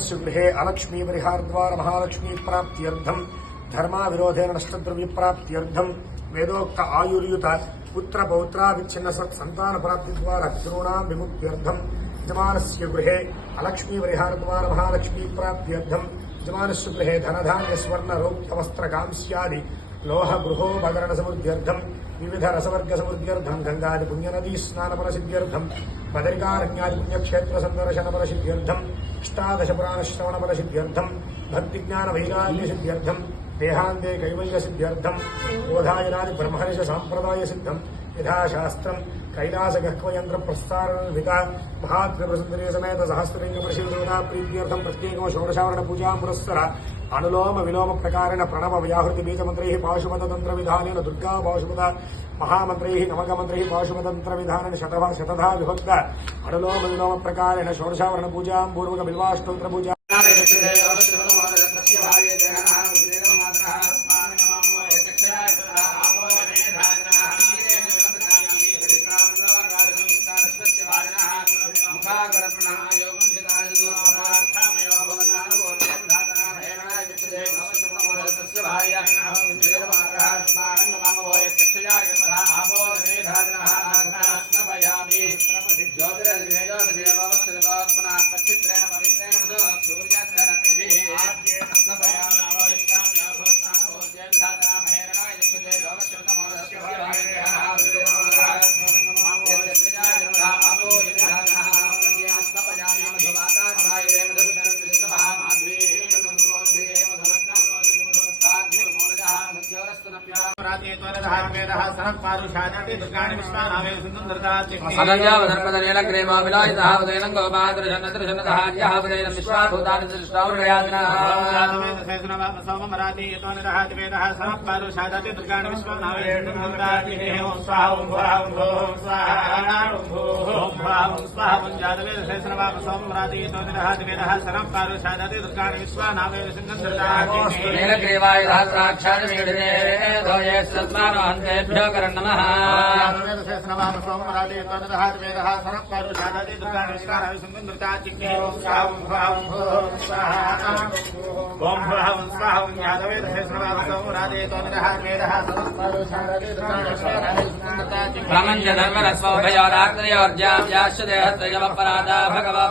यजमानस्य गृहे अलक्ष्मी परिहारद्वारा महालक्ष्मी प्राप्त्यर्थं धर्मा विरोधेन नष्टद्रव्य प्राप्त्यर्थं वेदोक्त आयुर्युत पुत्र पौत्राविच्छिन्न संतान प्राप्ति द्वारा पितॄणां विमुक्त्यर्थं यजमानस्य गृहे अलक्ष्मी परिहारद्वारा महालक्ष्मी प्राप्त्यर्थं यजमानस्य गृहे धनधान्य स्वर्ण रौप्य वस्त्र कांस्यादि लोह गृहोपकरण समृद्ध्यर्थं विविध रसवर्ग समृद्ध्यर्थं गंगादि पुण्यनदी स्नान फलसिद्ध्यर्थं बदरिकारण्यादि पुण्यक्षेत्र संदर्शन फलसिद्ध्यर्थं अष्टादश पुराण श्रवण फलसिद्ध्यर्थं भक्ति ज्ञान वैराग्य सिद्ध्यर्थं देहान्ते कैवल्य सिद्ध्यर्थं बोधायनादि ब्रह्मनिश सांप्रदाय सिद्धं यथाशास्त्रं कैलास गह्वयंत्र प्रस्तारण विका महात्रिपुरसुंदरी समेत सहस्रलिंग परिशीलना प्रीत्यर्थं प्रत्येकम षोडशावरण पूजा पुरस्सर अनुलोम विलोम प्रकारेण प्रणव व्याहृति बीज मंत्रैः पाशुपत तंत्र विधानेन दुर्गा पाशुपत महामंत्रैः नमक मंत्रैः पाशुपत तंत्र विधानेन शतधा विभक्त अनुलोम विलोम प्रकारेण षोडशावरण पूजा पूर्वक बिल्वाष्टोत्र पूजा भ्यो करण नमः ब्रह्मण्य धर्मरस्वभयोराग्रयोर्जाव्याश्च भगवा